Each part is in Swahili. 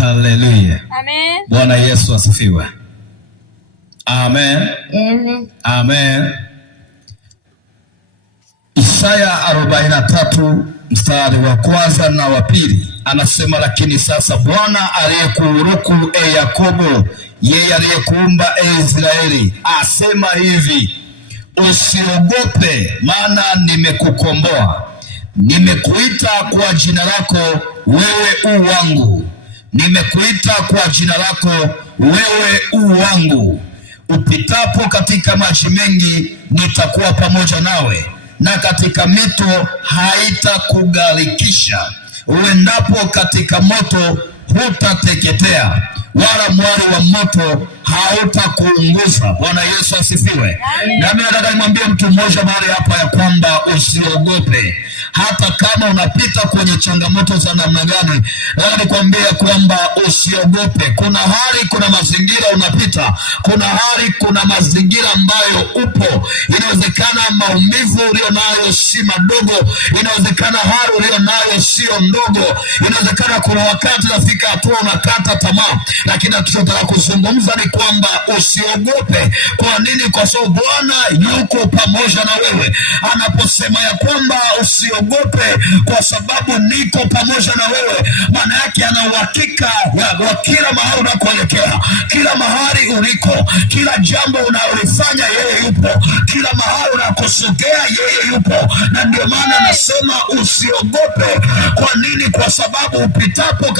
Haleluya. Amen. Bwana Yesu asifiwe. Amen. Amen. Amen. Isaya 43 mstari wa kwanza na wa pili anasema, lakini sasa Bwana aliyekuuruku Yakobo, yeye aliyekuumba Israeli, asema hivi, usiogope, maana nimekukomboa. Nimekuita kwa jina lako, wewe u wangu. Nimekuita kwa jina lako, wewe u wangu. Upitapo katika maji mengi, nitakuwa pamoja nawe, na katika mito haitakugharikisha. Uendapo katika moto, hutateketea, wala mwali wa moto hautakuunguza. Bwana Yesu asifiwe. Nami nataka nimwambie mtu mmoja mahali hapa ya kwamba usiogope. Hata kama unapita kwenye changamoto za namna gani, nataka nikwambie kwamba usiogope. Kuna hali, kuna mazingira unapita, kuna hali, kuna mazingira ambayo upo. Inawezekana maumivu ulio nayo si madogo, inawezekana hali ulio nayo sio ndogo, inawezekana kuna wakati nafika hatua unakata tamaa, lakini tunataka kuzungumza ni kwamba usiogope. Kwa nini? Kwa sababu Bwana yuko pamoja na wewe. Anaposema ya kwamba usiogope kwa sababu niko pamoja na wewe, maana yake ana uhakika wa kila mahali unakoelekea, kila mahali uliko, kila jambo unalofanya yeye yupo, kila mahali unakosogea yeye yupo. Na ndio maana anasema usiogope. Kwa nini? Kwa sababu upitapo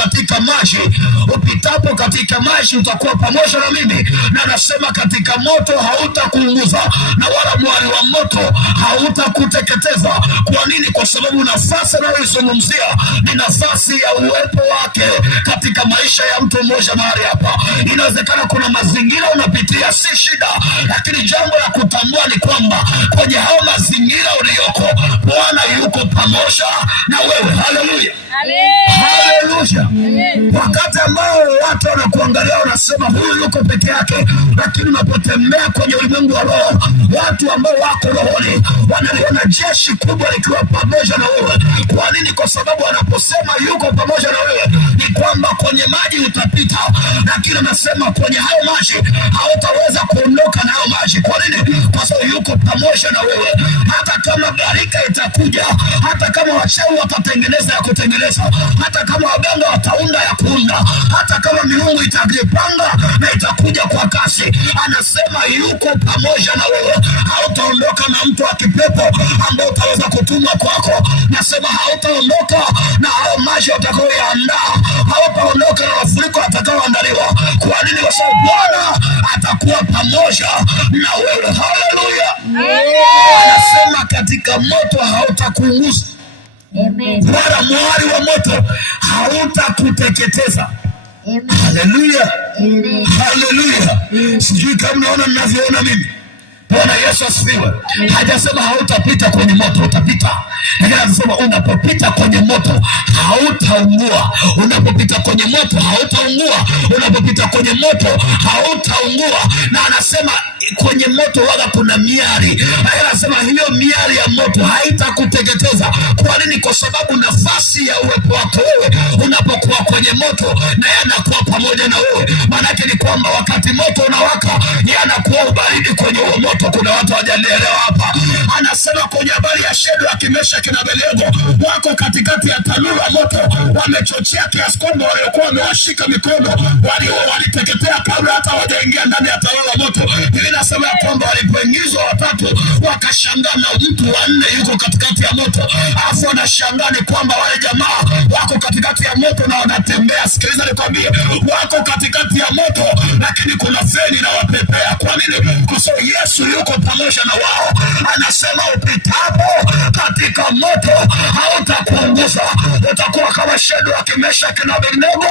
katika maji, utakuwa pamoja na mimi, na anasema katika moto hautakuunguza, na wala mwali wa moto hautakuteketeza. Kwa nini? Kwa sababu nafasi anayoizungumzia ni nafasi ya uwepo wake katika maisha ya mtu mmoja mahali hapa. Inawezekana kuna mazingira unapitia, si shida, lakini jambo la kutambua ni kwamba kwenye hao mazingira uliyoko, Bwana yuko pamoja na wewe. Haleluya. Haleluya. Wakati ambao watu wanakuangalia wanasema huyu yuko peke yake, lakini unapotembea kwenye ulimwengu wa roho, watu ambao wako rohoni wanaliona jeshi kubwa likiwa pamoja na wewe. Kwa nini? Kwa sababu anaposema yuko pamoja na wewe ni kwamba kwenye maji utapita, lakini anasema kwenye hayo maji hautaweza kuondoka na hayo maji. Kwa nini? Kwa sababu yuko pamoja na wewe. Hata kama gharika itakuja, hata kama wachawi watatengeneza ya kutengeneza, hata kama waganga wataunda ya kuunda, hata kama miungu itajipanga na itakuja kwa kasi, anasema yuko pamoja na wewe. Hautaondoka na mtu wa kipepo ambao utaweza kutumwa kwako. Nasema hautaondoka na hao maji watakayoandaa, hautaondoka na mafuriko atakayoandaliwa. Kwa nini? Kwa sababu Bwana atakuwa pamoja na wewe. Haleluya. Anasema katika moto hautakuunguza, wala mwali wa moto hautakuteketeza. Haleluya. Haleluya. Sijui kama unaona ninavyoona mimi. Bwana Yesu asifiwe. Hajasema hautapita kwenye moto, utapita. Lakini anasema unapopita kwenye moto hautaungua. Unapopita kwenye moto hautaungua. Unapopita kwenye moto hautaungua. Na anasema kwenye moto wala kuna miali. Anasema hiyo miali ya moto haitakuteketeza. Kwa nini? Kwa sababu nafasi ya uwepo wako wewe unapokuwa kwenye moto, na yanakuwa pamoja na wewe. Maana yake ni kwamba wakati moto unawaka, yanakuwa ubaridi kwenye huo moto. Kuna watu hawajanielewa hapa. Anasema kwenye habari ya Shadraka, Meshaki na Abednego, wako katikati ya tanuru la moto, wamechochea kiasi kwamba waliokuwa wamewashika mikono waliteketea kabla hata hawajaingia ndani ya tanuru la moto. Biblia inasema kwamba walipoingizwa watatu, wakashangaa na mtu wa nne yuko katikati ya moto. Alafu wanashangaa ni kwamba wale jamaa wako katikati ya moto na wanatembea. Sikiliza nikwambie, wako katikati ya moto lakini kuna feni na wapepea. Kwa nini? Kwa sababu Yesu yuko pamoja na wao. Anasema upitapo katika moto hautakuunguza. Utakuwa kama Shadraka, Meshaki na Abednego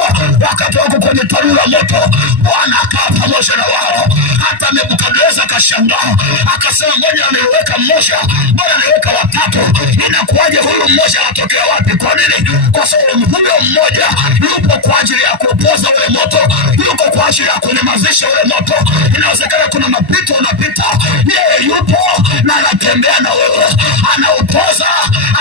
wakati wako kwenye tanuru la moto. Bwana akawa pamoja na wao. Hata Nebukadneza akashangaa, akasema ngoja niweka mmoja, bwana niweka watatu, inakuwaje huyu mmoja anatokea wapi? Kwa nini? Kwa sababu huyo mmoja yupo kwa ajili ya kupoza ule moto, yuko kwa ajili ya kunyamazisha ule moto. Inawezekana kuna mapito unapita, yeye yupo na anatembea na wewe,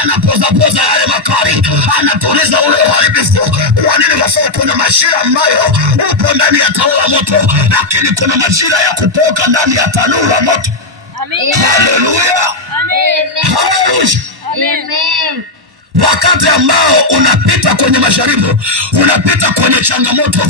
anapoza yale makali, anatuliza ule uharibifu. Kwa nini? Kwa sababu kuna majira ambayo upo ndani ya tanuru la moto, lakini kuna majira ya kutoka ndani ya tanuru la moto. Haleluya, amen. Wakati ambao unapita kwenye majaribu, unapita kwenye changamoto,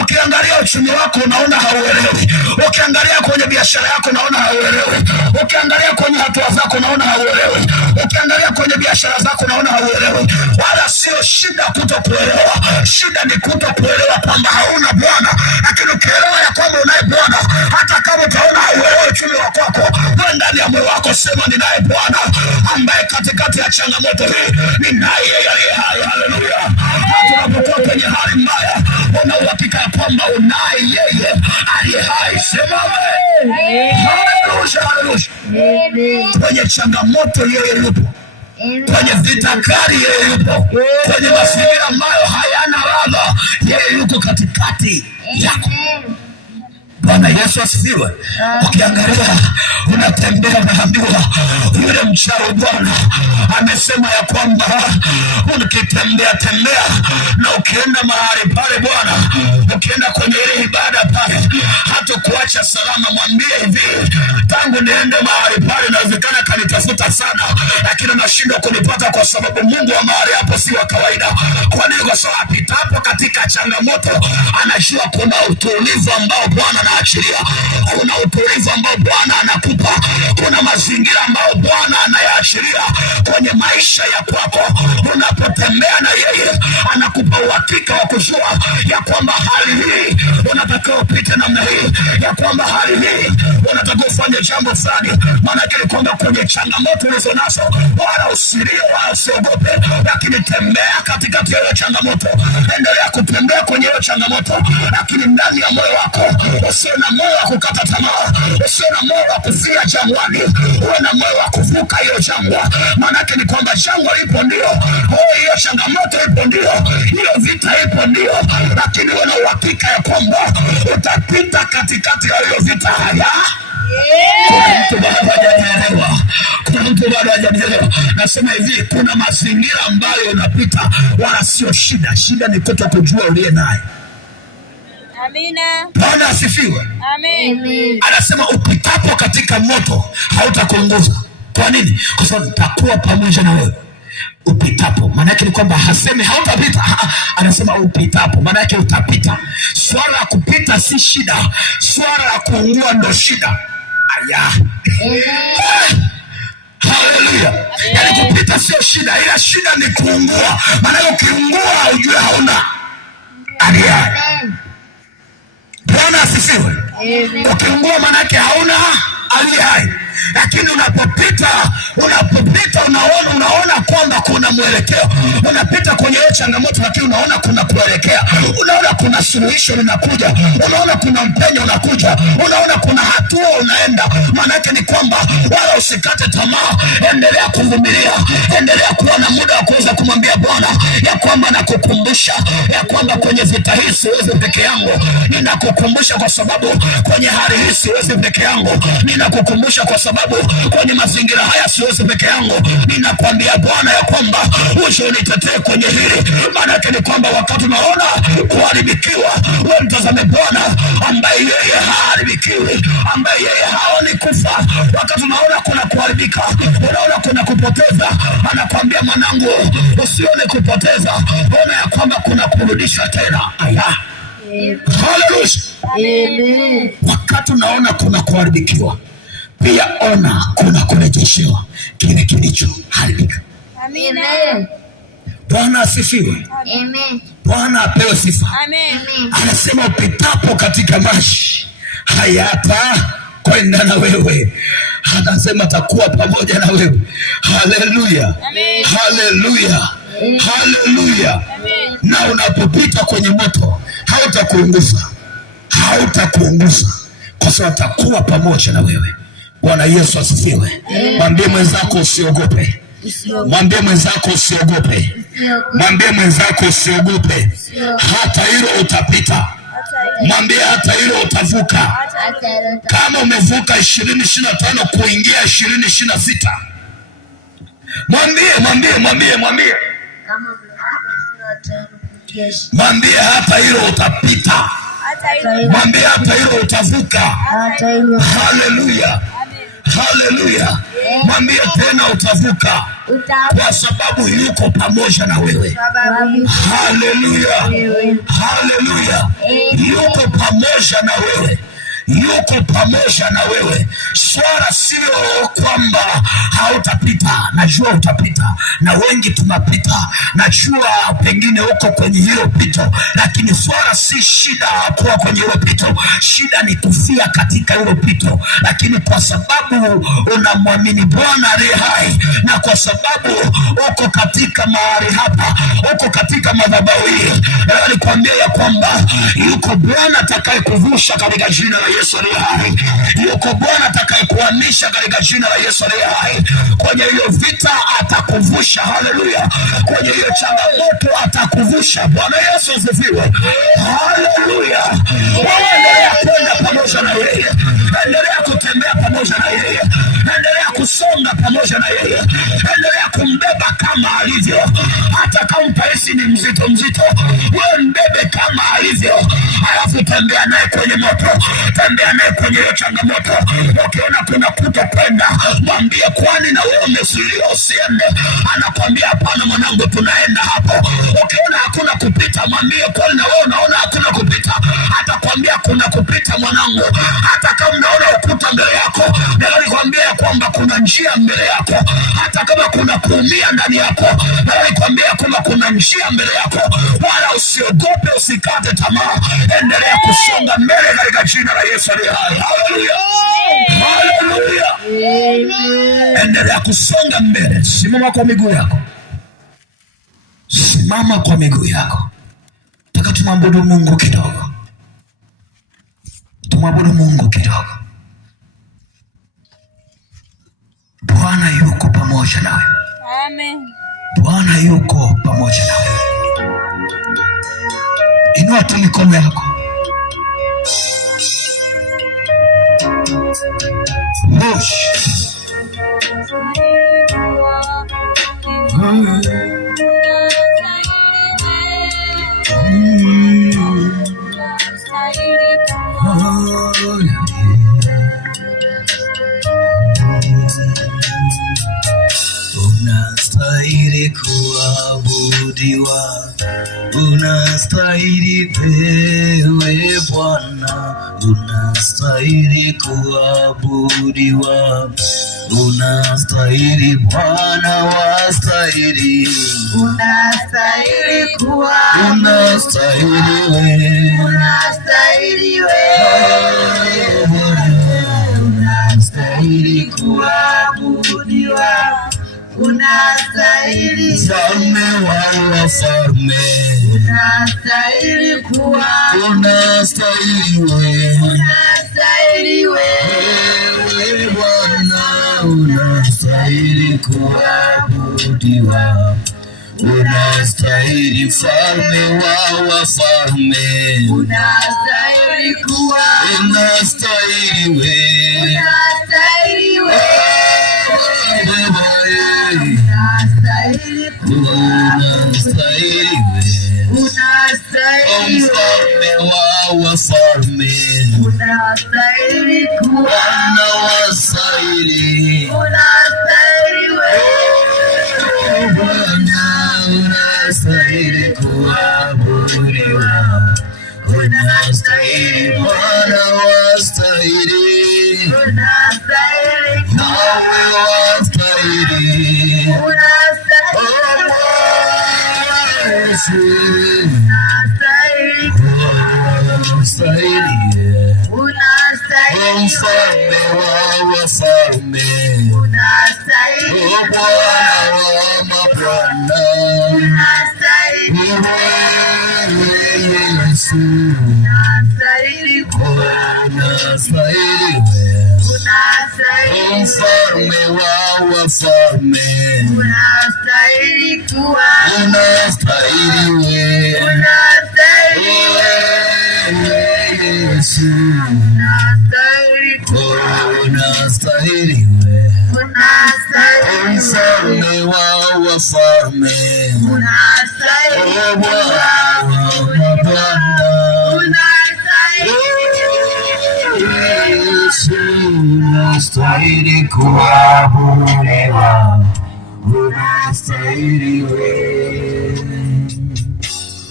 ukiangalia uchumi wako unaona hauelewi, ukiangalia kwenye biashara yako unaona hauelewi, ukiangalia kwenye hatua zako unaona hauelewi, ukiangalia kwenye biashara zako unaona hauelewi. Wala sio shida kutokuelewa, shida ni kutokuelewa kwamba hauna Bwana. Lakini ukielewa ya kwamba unaye Bwana, hata kama utaona hauelewi uchumi wa kwako, wewe ndani ya moyo wako sema ninaye Bwana ambaye katikati ya changamoto hii naye aliye hai. Haleluya. Tunapokuwa kwenye hali mbaya, una uhakika ya kwamba unaye yeye aliye hai. Sema amen. Haleluya. Kwenye changamoto yeye yupo, kwenye vita kali yeye yupo, kwenye mazingira ambayo hayana ladha yeye yuko katikati yako. Bwana Yesu asifiwe. Ukiangalia unatembea, unaambiwa yule mchawi Bwana amesema ya kwamba ukitembea na ukienda mahali pale Bwana, ukienda kwenye ile ibada pale, hata kuacha salama. Mwambie hivi, tangu niende mahali pale inawezekana kanitafuta sana, lakini nashindwa kunipata kwa sababu Mungu wa mahali hapo si wa kawaida. Kwa nini? Kwa sababu apitapo katika changamoto anajua kuna utulivu ambao Bwana anaachilia, kuna utulivu ambao Bwana anakupa, kuna mazingira ambayo Bwana anayaachilia kwenye maisha ya kwako. Unapotembea na yeye, anakupa uhakika wa kujua ya kwamba hali hii unatakiwa upite namna hii, ya kwamba hali hii unatakiwa ufanye jambo fulani. Maana yake ni kwamba kwenye changamoto ulizo nazo, wala usilie wala usiogope, lakini tembea katikati ya hiyo changamoto. Endelea kutembea kwenye hiyo changamoto, lakini ndani ya moyo wako usiwe na moyo wa kukata tamaa, usiwe na moyo wa kufia jangwani, uwe na moyo wa kuvuka hiyo jangwa. Maana yake ni kwamba jangwa lipo ndio, hiyo changamoto ipo ndio, hiyo vita ipo ndio, lakini uwe na uhakika ya kwamba utapita katikati ya hiyo vita. Haya, kuna mtu bado hajaelewa, kuna mtu bado hajaelewa. Nasema hivi, kuna mazingira ambayo unapita wala sio shida, shida ni kutokujua uliye naye. Amina. Bwana asifiwe. Amen. Anasema upitapo katika moto hautakuunguza. Kwa nini? Kwa sababu nitakuwa pamoja na wewe. Upitapo maana yake ni kwamba hasemi hautapita, anasema upitapo maana yake utapita. Swala la kupita si shida, swala la kuungua ndo shida. Aya. Haleluya. Yaani kupita sio shida, ila shida ni kuungua. Maana ukiungua ujue hauna alia. Bwana asifiwe. Ukiungua maana yake hauna aliye hai. Lakini unapopita unaona kwamba kuna mwelekeo. Unapita kwenye hiyo changamoto, lakini unaona kuna kuelekea, unaona kuna suluhisho linakuja, unaona kuna mpenyo unakuja, unaona kuna hatua unaenda. Maana yake ni kwamba wala usikate tamaa, endelea kuvumilia, endelea kuwa na muda wa kuweza kumwambia Bwana ya kwamba nakukumbusha ya kwamba kwenye vita hii siwezi peke yangu. Ninakukumbusha kwa sababu kwenye hali hii siwezi peke yangu. Ninakukumbusha kwa sababu kwenye mazingira haya siwezi peke yangu. Ninakwambia Bwana ya kwamba uje unitetee kwenye hili. Maana yake ni kwamba wakati unaona kuharibikiwa, wewe mtazame Bwana ambaye yeye haharibikiwi, ambaye yeye haoni kufa. Wakati unaona kuna kuharibika, unaona kuna kupoteza, anakwambia mwanangu, usione kupoteza, ona ya kwamba kuna kurudisha tena. Aya. Haleluya. Wakati unaona kuna kuharibikiwa, pia ona kuna kurejeshewa kile kilichoharibika. Amina. Bwana asifiwe. Amen. Bwana apewe sifa. Amen. Anasema upitapo katika maji hayata kwenda na wewe, anasema atakuwa pamoja na wewe. Haleluya. Haleluya. Haleluya. Na unapopita kwenye moto hautakuunguza, kwa sababu atakuwa pamoja na wewe. Bwana Yesu asifiwe. Mwambie mwenzako usiogope. Mwambie mwenzako usiogope. Mwambie mwenzako usiogope. Hata hilo utapita. Mwambie hata hilo utavuka. Kama umevuka 2025 kuingia 2026. Mwambie. Mwambie hata hilo utapita. Mwambie hata hilo utavuka. Haleluya, haleluya. Mwambie tena utavuka, kwa sababu yuko pamoja na wewe. Haleluya, haleluya. Yuko pamoja na wewe, yuko pamoja na wewe. Swala sio kwamba hautapita, najua utapita, na wengi tunapita, najua pengine uko kwenye hilo pito, lakini swala si shida kuwa kwenye hilo pito, shida ni kufia katika hilo pito. Lakini kwa sababu unamwamini Bwana aliye hai, na kwa sababu uko katika mahali hapa, uko katika madhabahu hii, alikwambia ya kwamba yuko Bwana atakayekuvusha katika jina la Yesu aliye hai. Yuko Bwana atakayekuhamisha katika jina la Yesu aliye hai. Kwenye hiyo vita atakuvusha. Haleluya. Kwenye hiyo changamoto atakuvusha. Bwana Yesu asifiwe. Haleluya. Endelea kwenda pamoja na yeye, endelea kutembea pamoja na yeye, endelea kusonga pamoja na yeye, endelea kumbeba kama alivyo. Hata kama mpesi ni mzito mzito, wewe mbebe kama alivyo, alafu tembea naye kwenye moto, tembea naye kwenye hiyo changamoto. Ukiona kuna kutokwenda, mwambie kwani na wewe umesuiliwa usiende. Anakwambia hapana mwanangu, tunaenda hapo. Ukiona hakuna kupita, mwambie kwani na wewe unaona hakuna kupita. Atakwambia kuna kupita mwanangu. Hata kama unaona ukuta mbele yako, nalikwambia kwamba kuna njia mbele yako. Hata kama kuna kuumia ndani yako, nalikwambia kwamba kuna njia mbele yako. Wala usiogope, usikate tamaa, endelea kusonga mbele katika jina la Yesu aliye hai. Haleluya, haleluya. Endelea kusonga mbele. Simama kwa miguu yako, simama kwa miguu yako. Taka tumwabudu Mungu kidogo, tumwabudu Mungu kidogo. Bwana yuko pamoja nawe. Amen. Bwana yuko pamoja nawe. Inua tu mikono yako. Mosh. Unastahili kuabudiwa, unastahili wewe Bwana, unastahili kuabudiwa, unastahili Bwana, wastahili, unastahili kuabudiwa, unastahili wewe, unastahili wewe Bwana, unastahili kuabudiwa, unastahili mfalme wa wafalme, unastahili kuwa, unastahili wewe, unastahili wewe Bwana, unastahili kuabudiwa, unastahili mfalme wa wafalme, unastahili kuwa, unastahili wewe, unastahili wewe mfalme wa wafalme, unastahili Bwana, wastahili, unastahili wewe Bwana, unastahili kuabudiwa, unastahili Bwana, wastahili, unastahili nawe wastahili, mfalme wa wafalme, unastahili Bwana wa mabwana, unastahili Yesu, unastahili mfalme wa wafalme, unastahili kuwa, unastahili wewe, unastahili Yesu, unastahili wewe, mfalme wa wafalme, unastahili Bwana, unastahili kuabudiwa, unastahili wewe,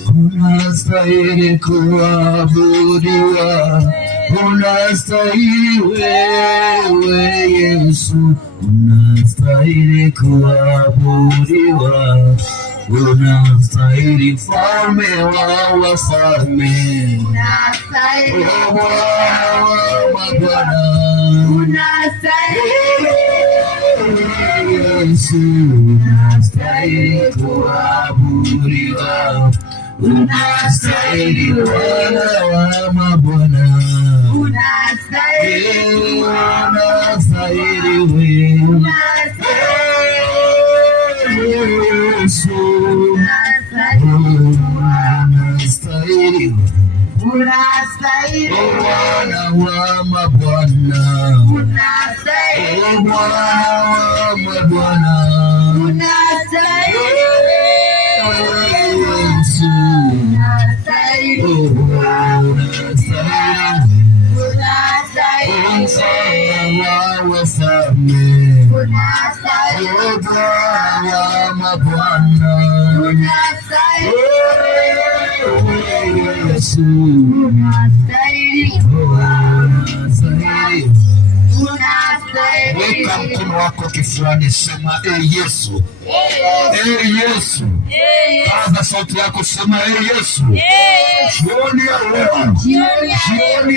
unastahili kuabudiwa, unastahili wewe Yesu, unastahili kuabudiwa, unastahili mfalme wa wafalme, unastahili Bwana wa mabwana, unastahili Yesu, unastahili kuabudiwa, unastahili Bwana wa mabwana, unastahili wewe Yesu, unastahili Bwana wa mabwana, unastahili Bwana wa mabwana, unastahili Yesu, unastahili Bwana wa wafalme, unastahili Bwana wa mabwana, unastahili Yesu, unastahili. Weka mkono wako kifuani, sema Yesu, Yesu. Paza sauti yako, sema Yesu. Jioni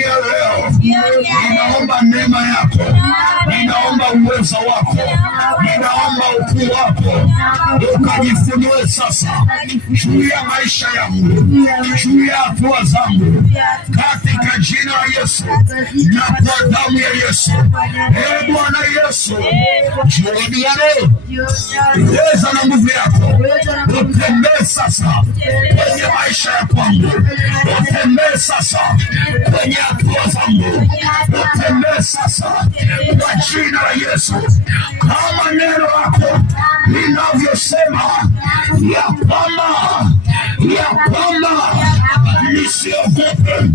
ya leo, ninaomba neema yako, ninaomba uwezo wako, ninaomba ukuu wako ukajifunue sasa juu ya maisha yangu, juu ya hatua zangu, katika jina la Yesu na kwa damu ya Yesu. Bwana Yesu, jioni ya leo uweza na nguvu yako utembee sasa kwenye maisha ya kwangu, utembee sasa kwenye hatua zangu, utembee sasa kwa jina la Yesu, kama neno lako linavyosema ya kwamba nisiogope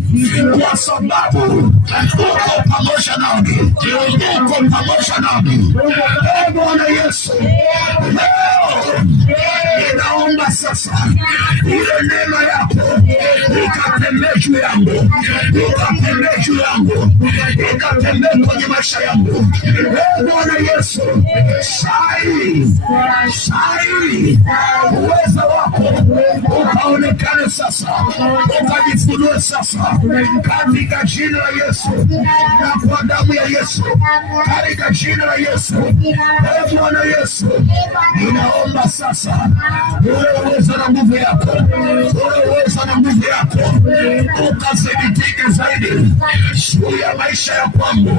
kwa sababu uko pamoja nami, uko pamoja nami. Bwana Yesu, leo ninaomba sasa ile neema yako ikatembee juu yangu, ikatembee juu yangu, ikatembee kwenye maisha yangu. Bwana Yesu, sai uwezo wako ukaonekane sasa, ukajifunue sasa katika jina la Yesu na kwa damu ya Yesu, katika jina la Yesu. Bwana Yesu, ninaomba sasa ule uwezo na nguvu yako, ule uwezo na nguvu yako ukaziditike zaidi juu ya maisha ya kwangu,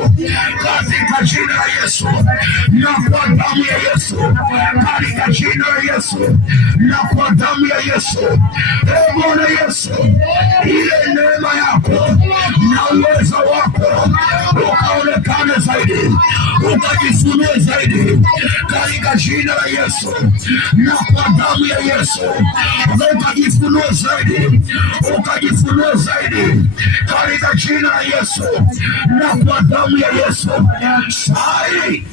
katika jina la Yesu na kwa damu ya Yesu, katika jina la Yesu na kwa damu ya Yesu. Bwana Yesu, ile neema yako na uwezo wako ukaonekane zaidi, ukajifunue zaidi katika jina la Yesu na kwa damu ya Yesu, ukajifunue zaidi, ukajifunue zaidi katika jina la Yesu na kwa damu ya Yesu. Sai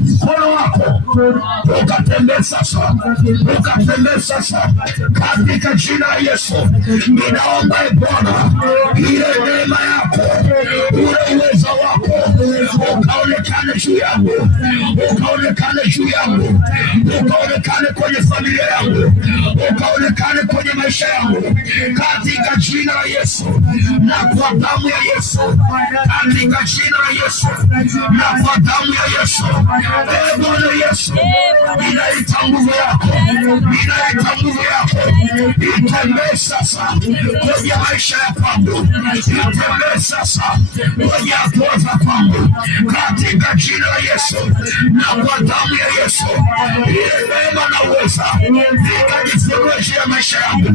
mkono wako ukatembee sasa, ukatembee sasa katika jina la Yesu. Ninaomba Bwana, ile neema yako, ule uwezo wako ukaonekane juu yangu, ukaonekane juu yangu, ukaonekane kwenye familia yangu, ukaonekane kwenye maisha yangu, katika jina la Yesu na kwa damu ya Yesu, katika jina la Yesu na kwa damu ya Yesu. Bwana Yesu, ninaita nguvu yako, ninaita nguvu yako itembee sasa kwenye maisha ya kwangu, itembee sasa kwenye hatua za kwangu, katika jina la Yesu na kwa damu ya Yesu. Ile neema na uweza ikajifunue juu ya maisha yangu,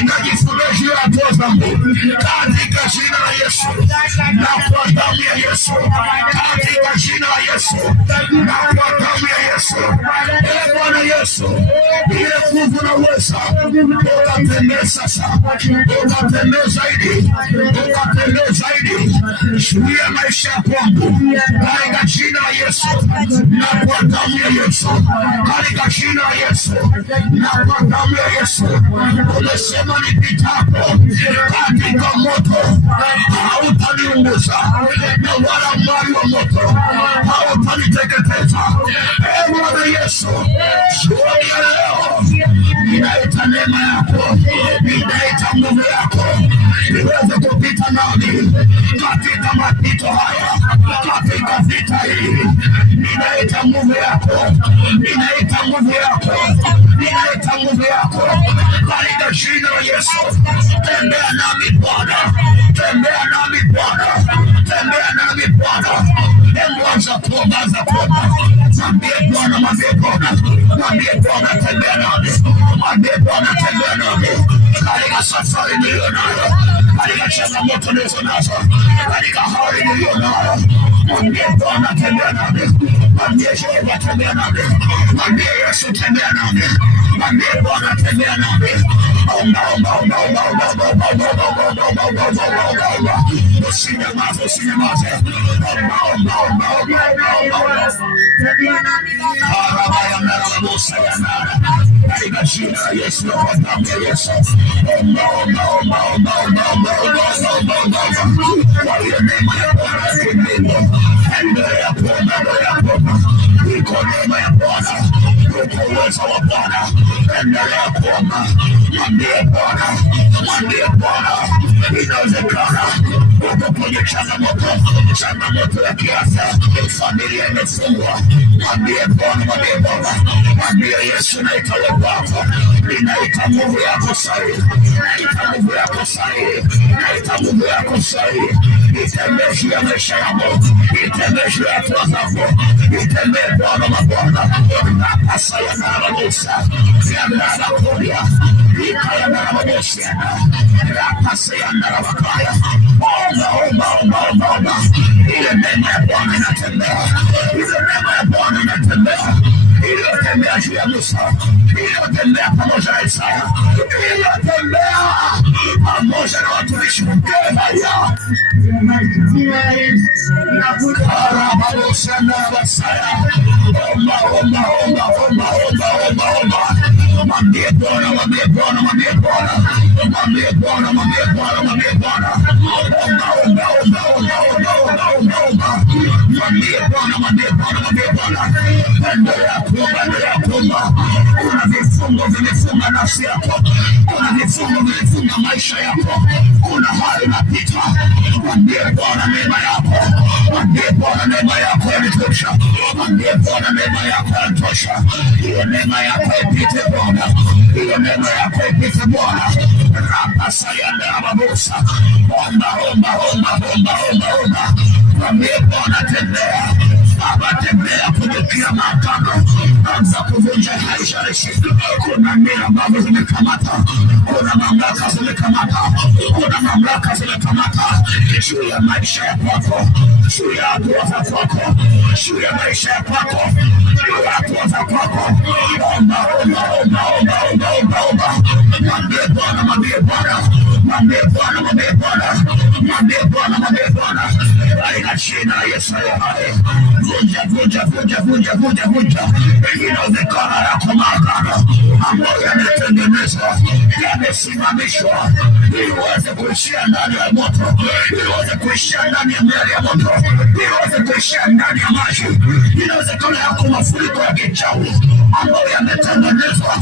ikajifunue juu ya hatua zangu, katika jina la Yesu na kwa damu ya Yesu, katika jina la Yesu na kwa damu ya Yesu. Bwana Yesu, ile nguvu na uweza ukatembee sasa, ukatembee zaidi, ukatembee zaidi juu ya maisha ya kwangu katika jina la Yesu na kwa damu ya Yesu, katika jina la Yesu na kwa damu ya Yesu. Umesema nipitapo katika moto hautaniunguza, na wala mwali wa moto hautaniteketeza. Bwana Yesu, jioni ya leo ninaita neema yako, ninaita nguvu yako iweze kupita nami katika mapito haya, katika vita hii. Ninaita nguvu yako, ninaita nguvu yako, ninaita nguvu yako katika jina la Yesu. Tembea nami Bwana, tembea nami Bwana, tembea nami Bwana. Anza kuomba, anza kuomba. Mwambie Bwana, mwambie Bwana, mwambie Bwana tembea nami, mwambie Bwana tembea nami katika safari niliyo nayo, katika changamoto nilizo nazo, katika hali niliyo nayo. Mwambie Bwana tembea nami, mwambie Jehova tembea nami, mwambie Yesu tembea nami, mwambie Bwana tembea nami. Omba, omba, omba, omba, omba, omba, omba, omba, omba, omba, omba, omba, omba. Usinyamaze, usinyamaze. Omba, omba, omba, omba, omba, omba. Tembea nami Baba. Arabaya mera Musa ya nara. Katika jina la Yesu na kwa damu ya Yesu. Omba, omba, omba, omba, omba, omba, omba, omba, omba. Kwa hiyo neema ya Bwana kimbindo. Endelea kuomba, endelea kuomba. Iko neema ya Bwana, iko uwezo wa Bwana. Endelea kuomba. Mwambie Bwana, mwambie Bwana, inawezekana uko kwenye changamoto ya kiafya, familia imefungwa. Mwambie Bwana, mwambie Bwana, mwambie Yesu, naita uwepo wako, ninaita nguvu yako sahihi, naita nguvu yako sahihi, naita nguvu yako sahihi. Itembee juu ya maisha yangu, itembee juu ya hatua zangu, itembee Bwana mabwana. Napasa ya nara Musa, ya nara kulia, ikaya nara maboshena, napasa ya nara wakaya. Omba, omba, omba, omba, omba. Ile neema ya Bwana inatembea, ile neema ya Bwana inatembea, iliyotembea juu ya Musa, iliyotembea pamoja na Isaya, iliyotembea pamoja na watumishi wake. Omba, omba, omba, omba, omba, omba, omba. Mwambie Bwana, mwambie Bwana, mwambie Bwana, mwambie Bwana, mwambie Bwana, mwambie Bwana. Omba, omba, omba, omba, omba, omba, omba, omba. Mwambie Bwana, mwambie Bwana, mwambie Bwana. Endelea kuomba, endelea kuomba. Kuna vifungo vimefunga nafsi yako, kuna vifungo vimefunga maisha yako, kuna hali inapita. Mwambie Bwana neema yako, mwambie Bwana neema yako yanitosha, mwambie Bwana neema yako yanitosha. Hiyo neema yako ipite Bwana, hiyo neema yako ipite Bwana. Rapa sayanda ababusa. Omba, omba, omba, omba, omba, omba. Mwambie Bwana tembea, Baba tembea kudukia mahakama, anza kuvunja haijalishi. Kuna mila ambazo zimekamata, kuna mamlaka zimekamata, kuna mamlaka zimekamata juu ya maisha ya kwako, juu ya hatua za kwako, juu ya maisha ya kwako, juu ya hatua za kwako. Omba, omba, omba, omba, omba, omba, omba. Mwambie Bwana, mwambie Bwana, mwambie Bwana, mwambie Bwana, mwambie Bwana, mwambie Bwana. Katika jina la Yesu hai, vunja, vunja, vunja, vunja, vunja, vunja. Inawezekana yako maagano ambayo yametengenezwa, yamesimamishwa, ili uweze kuishia ndani ya moto, ili uweze kuishia ndani ya miali ya moto, ili uweze kuishia ndani ya maji. Inawezekana yako mafuriko ya kichawi ambayo yametengenezwa,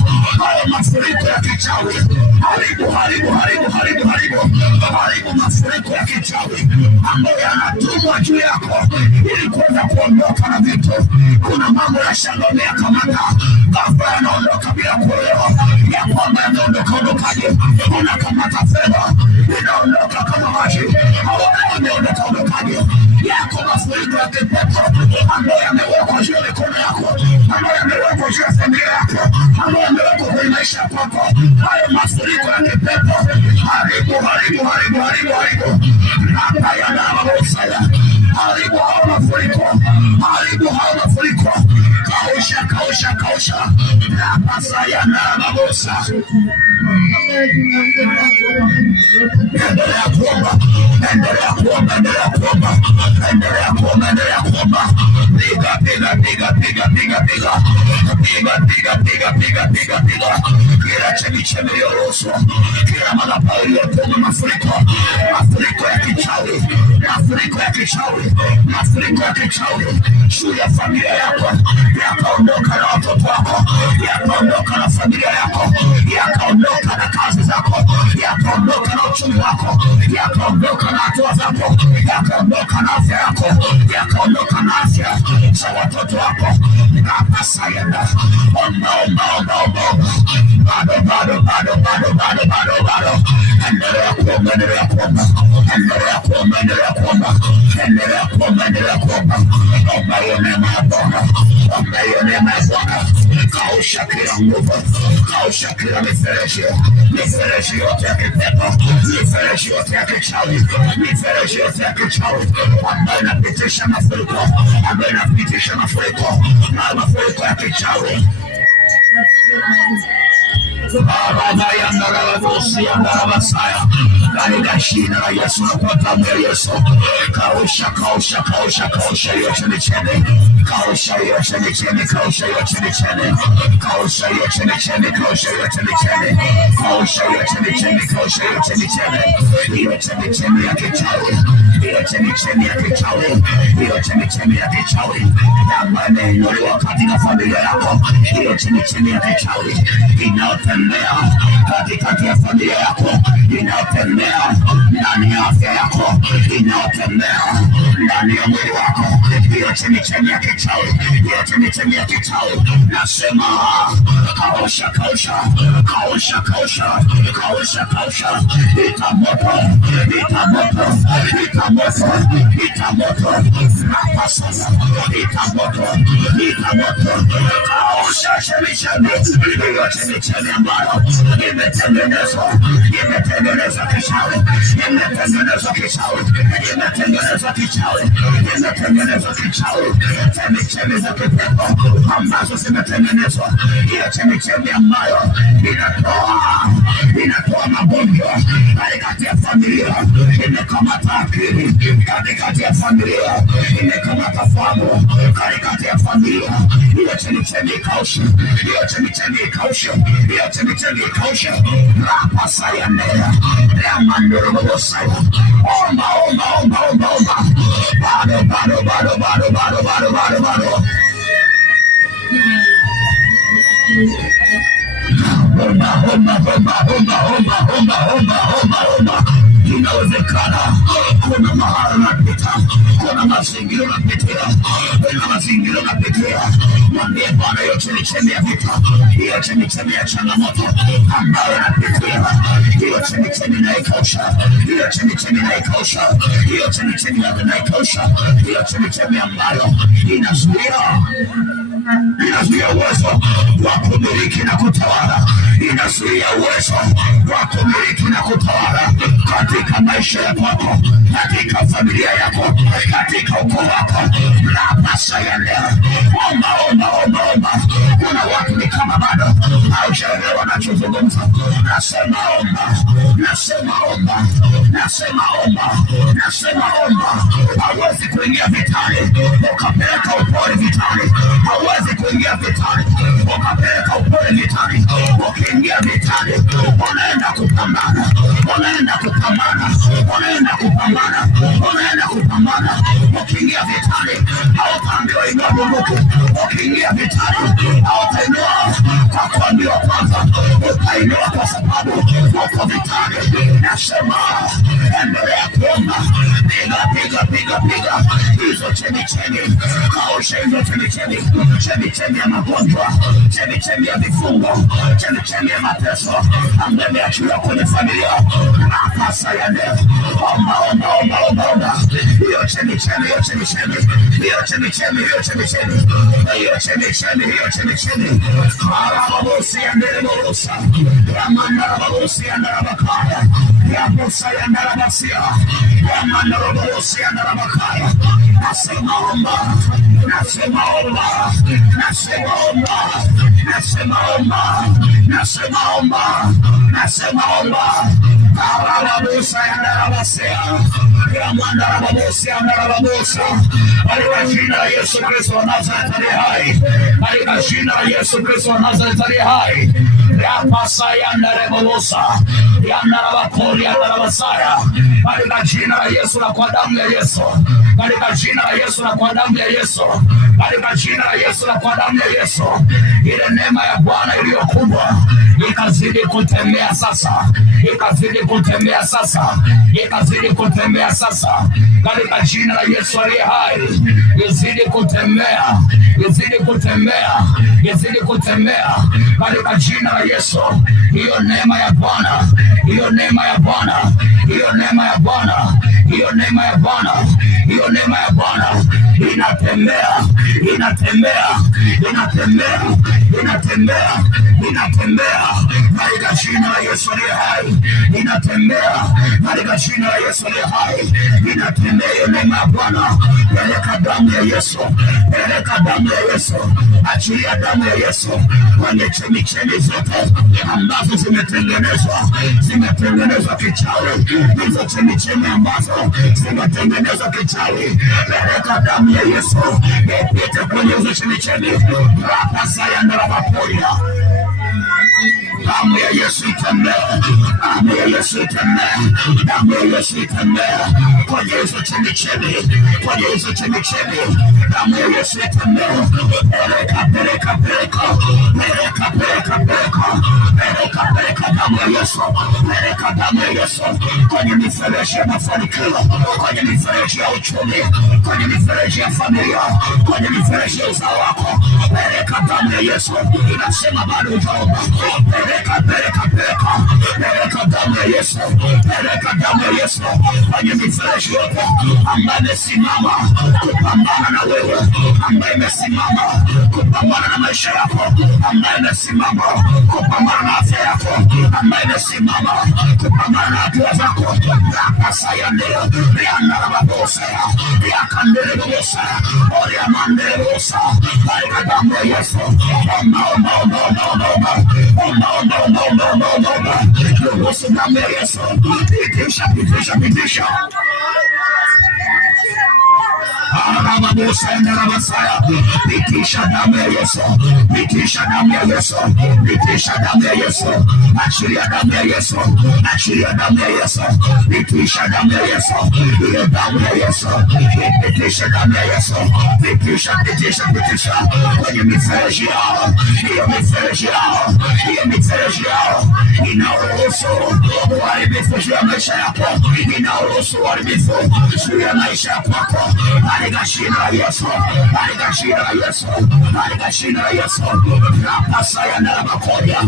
hayo mafuriko ya kichawi. Haribu, haribu, haribu, haribu, haribu, haribu mafuriko ya kichawi ambayo yanatumwa juu yako ili kuweza kuondoka na vitu. Kuna mambo ya shamba yameyakamata, ghafla yanaondoka bila kuelewa ya kwamba yameondoka ondokaje. Unakamata fedha, inaondoka kama maji, yameondoka ondokaje. Yako mafuriko ya kipepo ambayo yamewekwa juu ya mikono yako, ambayo yamewekwa juu ya familia yako, ambayo yamewekwa kwenye maisha yako. Hayo mafuriko ya kipepo, haribu, haribu, haribu, haribu, haribu. Hapa yana mabosa ya haribu hao mafuriko, haribu hao mafuriko kausha, kausha, kausha. Rapasaya na mabosa. Endelea kuomba, endelea kuomba, endelea kuomba, endelea kuomba, endelea kuomba. Piga, piga, piga, piga, piga, piga, piga, piga, piga, piga, piga, piga. Kila chemichemi iliyorushwa, kila madhabahu iliyotuma mafuriko, mafuriko ya kichawi, mafuriko ya kichawi, mafuriko ya kichawi juu ya familia yako, yakaondoka na watoto wako, yakaondoka na familia yako, yakaondoka na kazi zako, yakaondoka na uchumi wako, yakaondoka na hatua zako, yakaondoka na afya yako, yakaondoka na afya za watoto wako. Rapasayenda, omba, omba, omba, omba, omba. Bado, bado, bado, bado, bado, bado, bado. Endelea kuomba, endelea kuomba, endelea kuomba, endelea kuomba, endelea kuomba, endelea kuomba. Omba hiyo neema ya Bwana, omba hiyo neema ya Bwana. Kausha kila nguvu, kausha kila mifereji, mifereji yote ya kipepo, mifereji yote ya kichawi, mifereji yote ya kichawi ambayo inapitisha mafuriko, ambayo inapitisha mafuriko, na mafuriko ya kichawi. Baba yandarabasi yandarabasaya katika jina la Yesu na kwa damu ya Yesu. Kausha, kausha, kausha, kausha hiyo chemichemi, kausha hiyo chemichemi, kausha hiyo chemichemi, kausha hiyo chemichemi, kausha hiyo chemichemi, kausha hiyo chemichemi, kausha hiyo chemichemi, hiyo chemichemi ya kichawi, hiyo chemichemi ya kichawi, hiyo chemichemi ya kichawi ambayo imeinuliwa katika familia yako, hiyo chemichemi ya kichawi inayotembea katikati ya familia yako, inayotembea ndani ya afya yako, inayotembea ndani ya mwili wako, hiyo chemichemi ya kichawi, hiyo chemichemi ya kichawi. Nasema kausha, kausha, kausha, kausha, kausha, kausha. Itamoto, itamoto, itamoto, itamoto. Napasana, itamoto, itamoto. Kausha chemichemi, hiyo chemichemi ambayo imetengenezwa, imetengenezwa kichawi, imetengenezwa kichawi, imetengenezwa kichawi, imetengenezwa kichawi. Chemichemi za kipepo ambazo zimetengenezwa, hiyo chemichemi ambayo inatoa magonjwa katikati ya familia, imekamata akili katikati ya familia, imekamata fahamu katikati ya familia. Hiyo chemichemi ikaushe, hiyo chemichemi ikaushe, hiyo chemichemi ikaushe. Rapasaya nea ya mandoro bosaya. Omba, omba, omba, omba, omba. Bado, bado, bado, bado, bado, bado, bado, bado. Omba, omba, omba, omba, omba, omba, omba, omba, omba. Inawezekana kuna mahali unapita, kuna mazingira unapitia, kuna mazingira unapitia. Mwambie Bwana hiyo chemichemi ya vita, hiyo chemichemi ya changamoto ambayo unapitia, hiyo chemichemi inaikausha, hiyo chemichemi inaikausha, hiyo chemichemi inaikausha, hiyo chemichemi ambayo inazuia uwezo wa kumiliki na kutawala, inazuia uwezo wa kumiliki na kutawala katika maisha yako, katika familia yako, katika ukoo wako. Napasaya leo, omba, omba, omba, omba. Kuna watu ni kama bado haujaelewa nachozungumza. Nasema omba, nasema omba, nasema omba, nasema omba. Hauwezi kuingia vitani ukapeleka upole vitani, hauwezi kuingia vitani ukapeleka upole vitani. Ukiingia vitani unaenda kupambana, unaenda kupambana, unaenda kupambana, unaenda kupambana. Ukiingia vitani hautaambiwa inua bunduki, ukiingia vitani hautainua kwa kuambiwa kwanza, utainua kwa sababu uko vitani. Nasema endelea kuomba, piga, piga, piga, piga hizo chemichemi, kausha hizo chemichemi, chemichemi ya magonjwa, chemichemi ya vifungo, chemichemi ya mateso ambayo imeachiliwa kwenye familia. Napasaya leo, omba, omba, omba, omba, omba. Hiyo chemichemi, hiyo chemichemi, hiyo chemichemi, hiyo chemichemi, hiyo chemichemi, hiyo chemichemi. Arababosi yanderebosa, Ramandarababosi yandarabakaya, Yabosa yandarabasia, Ramandarababosi yandarabakaya. Makaya. Nasema omba, nasema omba, nasema omba, nasema omba, nasema omba, nasema omba. Arababusa yandarabasea, yamandarababusa yandarabasa. Katika jina la Yesu Kristo wa Nazareti aliye hai, katika jina la Yesu Kristo wa Nazareti aliye hai. Yapasa yandarebosa, yandarabakori yandarabasaya. Katika jina la Yesu na kwa damu ya Yesu, katika jina la Yesu na kwa damu ya Yesu, katika jina la Yesu na kwa damu ya Yesu. Ile neema ya Bwana iliyo kubwa ikazidi kutembea sasa, ikazidi kutembea sasa, ikazidi kutembea sasa, katika jina la Yesu aliye hai. Izidi kutembea, izidi kutembea, izidi kutembea katika jina la Yesu. Hiyo neema ya Bwana, hiyo neema ya Bwana, hiyo neema ya Bwana, hiyo neema ya Bwana, hiyo neema ya Bwana inatembea, inatembea, inatembea, inatembea, inatembea katika jina la Yesu aliye hai. Inatembea katika jina la Yesu aliye hai. Inatembea hiyo neema ya Bwana. Peleka damu ya Yesu, peleka damu ya Yesu, achilia damu ya Yesu kwenye chemichemi zote ambazo zimetengenezwa kichawi, hizo chemichemi ambazo zimetengenezwa kichawi. Peleka damu ya Yesu ipite kwenye hizo chemichemi. Rapasayandarabaporia. Damu ya Yesu itembee, damu ya Yesu itembee, damu ya Yesu itembee kwenye hizo chemichemi, kwenye hizo chemichemi. Damu ya Yesu itembee. Peleka, peleka, peleka, peleka, peleka, peleka, peleka, peleka damu ya Yesu, peleka damu ya Yesu kwenye mifereji ya mafanikio, kwenye mifereji ya uchumi, kwenye mifereji ya familia, kwenye mifereji ya uzao wako. Peleka damu ya Yesu. Inasema bado utaomba. Peleka, peleka, peleka, peleka damu ya Yesu, peleka damu ya Yesu kwenye mifereji yote ambayo imesimama kupambana na wewe, ambayo imesimama kupambana na maisha yako, ambayo imesimama kupambana na afya yako, ambayo imesimama kupambana na hatua zako. Rapasayande, riandarababosa, riakandelebosa, oriamandelebosa, peleka damu ya Yesu. Omba, omba, omba, omba, omba, omba, omba, omba, omba, omba, omba, omba, omba. Ruhusu damu ya Yesu. Pitisha, pitisha, pitisha. Arababosa yandarabasaya. Pitisha damu ya Yesu, pitisha damu ya Yesu, pitisha damu ya Yesu. Achilia damu ya Yesu, achilia damu ya Yesu, pitisha damu ya Yesu. Ile damu ya Yesu, pitisha damu ya Yesu, pitisha, pitisha, pitisha kwenye mifereji yao, hiyo mifereji yao, hiyo mifereji yao. Inaruhusu uharibifu juu ya maisha yako, inaruhusu uharibifu juu ya maisha yako. Katika jina la Yesu, katika jina la Yesu, katika jina la Yesu. Rapasaya ndarabakoya,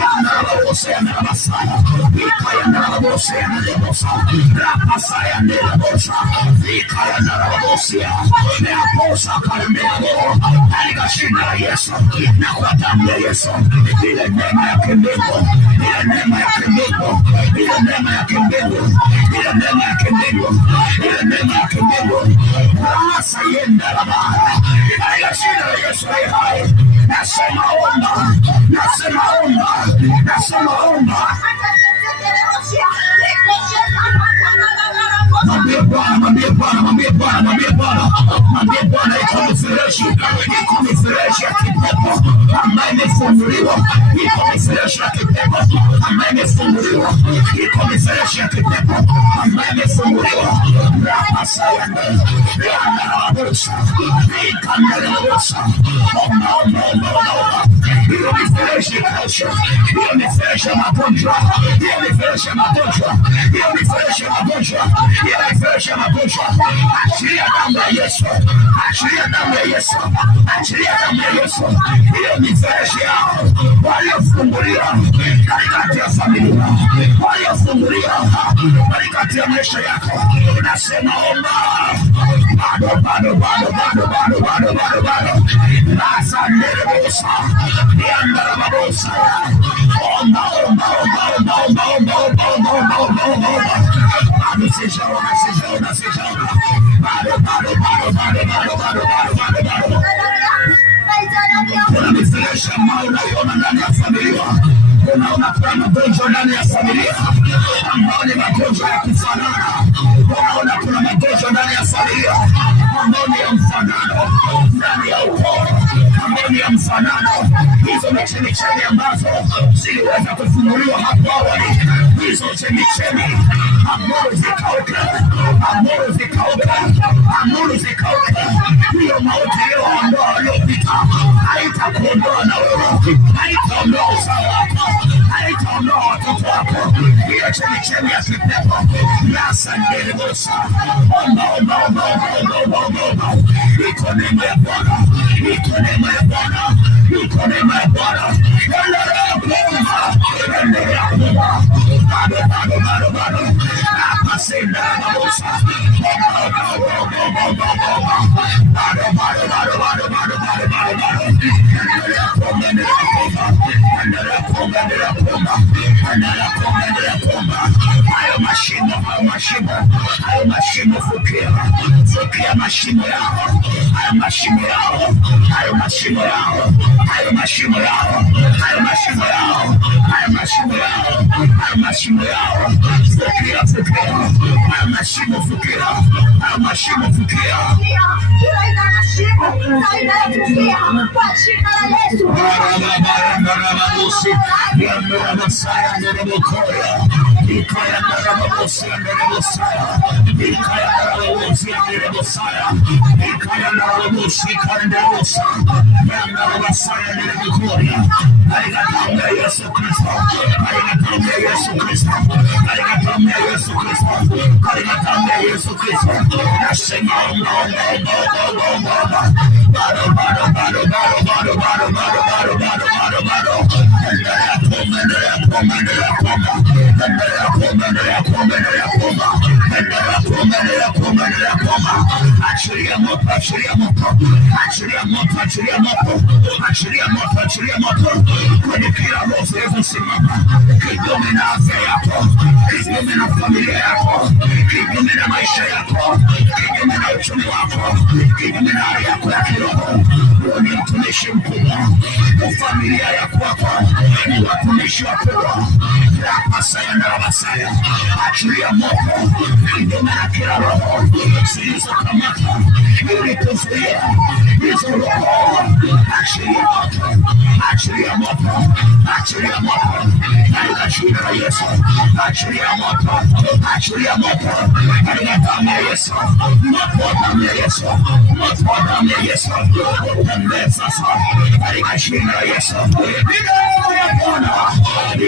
yandarababosa yandarabasaya, ikaya ndarababosa yandarabasa, rapasaya ndarababosa, ikaya ndarababosa, neaposa kalmeo. Katika jina la Yesu na kwa damu ya Yesu, ile neema ya kimbingu, ile neema ya kimbingu, ile neema ya kimbingu, ile neema ya kimbingu, ile neema ya kimbingu. Sayenda labara, katika jina la Yesu aliye hai. Nasema omba, nasema omba, nasema omba. Mwambie Bwana, mwambie Bwana, mwambie Bwana, mwambie Bwana, mwambie Bwana. Iko mifereji, iko mifereji ya kipepo ambayo imefunguliwa, iko mifereji ya kipepo ambayo imefunguliwa, iko mifereji ya kipepo ambayo imefunguliwa. Rapasayande, riandarababosa, rikandarababosa. Omba, omba, omba, omba. Hiyo mifereji kausha, hiyo mifereji ya magonjwa, hiyo mifereji ya magonjwa, hiyo mifereji ya magonjwa, hiyo mifereji ya magonjwa. Achilia damu ya Yesu, achilia damu ya Yesu, achilia damu ya Yesu. Hiyo mifereji yao waliofungulia katikati ya familia, waliofungulia katikati ya maisha yako. Nasema omba, bado, bado, bado, bado, bado, bado, bado, bado. Nasa nderebosa, yandarababosa. Omba, omba, omba, omba, omba, omba, omba, omba, omba, omba, omba, omba. sijaona. Bado. Kuna mifereji ambayo unaiona ndani ya familia. Unaona kuna magonjwa ndani ya familia ambayo ni magonjwa ya kufanana. Unaona kuna magonjwa ndani ya familia ambayo ni ya mfanano, ndani ya ukoo ambayo ni ya mfanano. Hizo ni chemichemi ambazo ziliweza kufunguliwa hapo awali. Hizo chemichemi amuru zikauke, amuru zikauke. Hiyo mauti iliyoondoa waliopita haitakuondoa na wewe, haitaondoa uzao wako, haitaondoa watoto wako. Hiyo chemichemi ya kipepo yasandelebosa. Omba. Iko neema ya Bwana, iko neema ya Bwana, iko neema ya Bwana. Endelea kuomba. Bado. Apasenda babosa. Endelea kuomba. Hayo mashimo fukia mashimo yao. Achilia moto kwenye kila roho zilizosimama kinyume na afya yako, kinyume na familia yako, kinyume na maisha yako, kinyume na uchumi wako, kinyume na hali yako ya kiroho. Ni mtumishi mkubwa wa familia ya kwako, ni watumishi wakubwa. Rapasaya. Achilia moto kinyume na kila roho zilizokamata ili kuzuia hizo roho. Achilia moto katika jina la Yesu. Achilia moto katika damu ya Yesu. Damu ya Yesu. Utembee sasa katika jina la Yesu. Neema ya Bwana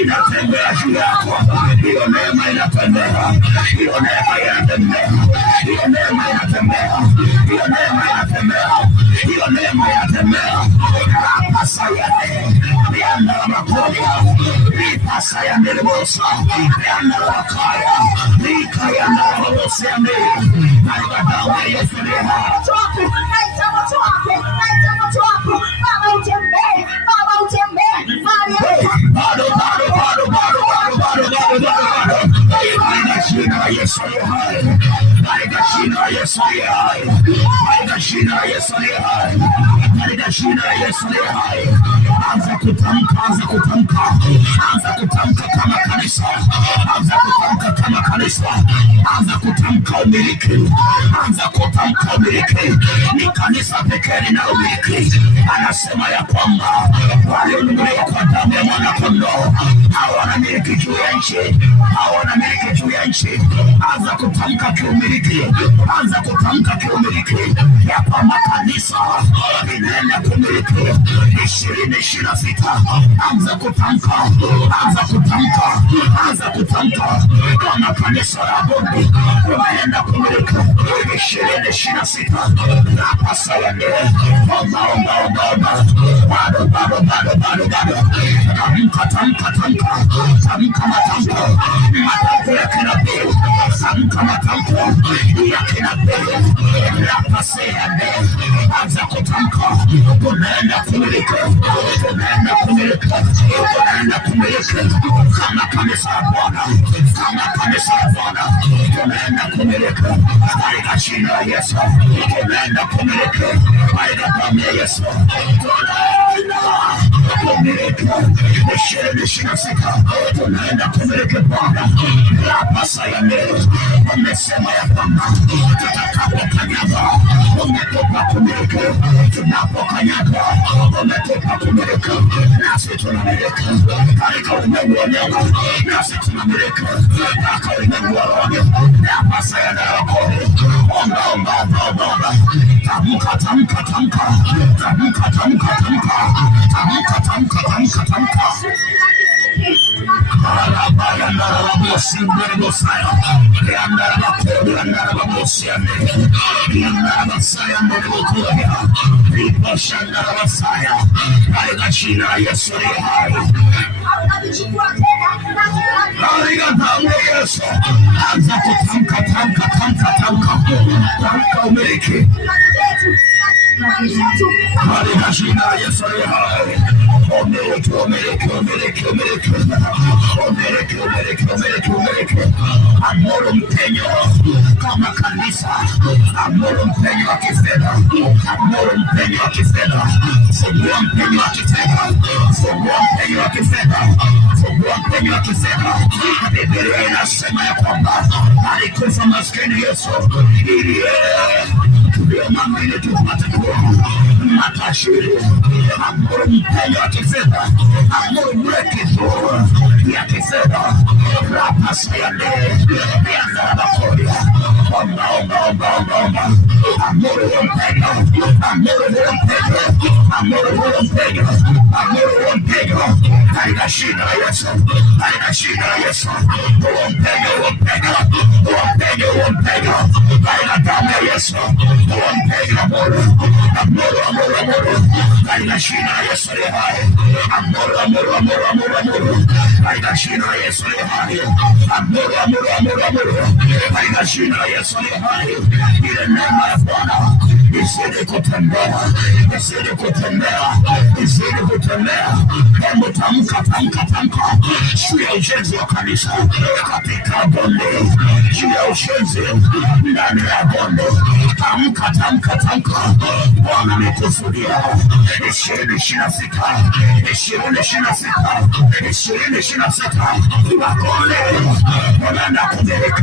inatembea juu yako. Hiyo neema inatembea. Anza kutamka kama kanisa. Anza kutamka umiliki. Ni kanisa pekee lina umiliki. Anasema ya kwamba walionunuliwa kwa damu ya mwana kondoo hawanamiliki juu ya nchi. Anza kutamka kiumiliki ya kwamba kanisa linaenda kumiliki 2026. Anza kutamka kama kanisa la Mungu unaenda kumiliki 2026. Napasayande omba. Bado. Tamka matamko ya kinabii. Napasayande anza kutamka unaenda kumiliki kama kanisa la Bwana. tunaenda kumiliki katika jina la Yesu, tunaenda kumiliki katika damu ya Yesu, tunaenda kumiliki 2026, tunaenda kumiliki Bwana. Hapa sayane wamesema ya kwamba tutakapokanyaga umetupa kumiliki, tunapokanyaga umetupa kumiliki, nasi tunamiliki katika ulimwengu wa nyama, nasi tunamiliki katika ulimwengu wa roho. Hapa sayane wako omba, tamka, tamka, tamka, tamka, tamka, tamka, tamka, tamka, tamka, tamka. Alabaya na rabosi ndosaya, yanda bakodi yanda babosiane, yanda basaya ndokoya, ibashanda basaya, katika jina la Yesu hai. Katika damu ya Yesu, anza kutamka, tamka, tamka, tamka, tamka umiliki. Katika jina la Yesu hai. Umiliki, umiliki, umiliki, umiliki, umiliki, umiliki, umiliki, umiliki. Amuru mpenyo kama kanisa, amuru mpenyo wa kifedha, amuru mpenyo wa kifedha, fungua mpenyo wa kifedha, fungua mpenyo wa kifedha, fungua mpenyo wa kifedha. Biblia inasema ya kwamba alikufa maskini Yesu ili ndio mamini tupate kuwa matajiri. Amuru mpenyo wa kifedha, amuru mrekizo ya kifedha, rapa sayane bianda bakodia, omba, omba, omba, omba, omba. Amuru mpenyo, amuru mpenyo, amuru mpenyo, amuru mpenyo, katika jina la Yesu, katika jina la Yesu, mpenyo, mpenyo, mpenyo, mpenyo, katika damu ya Yesu, mpenyo, amuru, amuru, amuru, amuru, katika jina la Yesu hai, amuru, amuru, amuru, amuru, amuru, katika jina la Yesu hai, amuru, amuru, amuru, amuru, katika jina la Yesu hai. Ile neema ya Bwana isije kutembea, isije kutembea, isije kutembea. Hebu tamka, tamka, tamka juu ya ujenzi wa kanisa katika bonde, juu ya ujenzi ndani ya bonde. Tamka, tamka, tamka. Bwana amekusudia 2026, 2026, 2026 bakole unaenda kumiliki,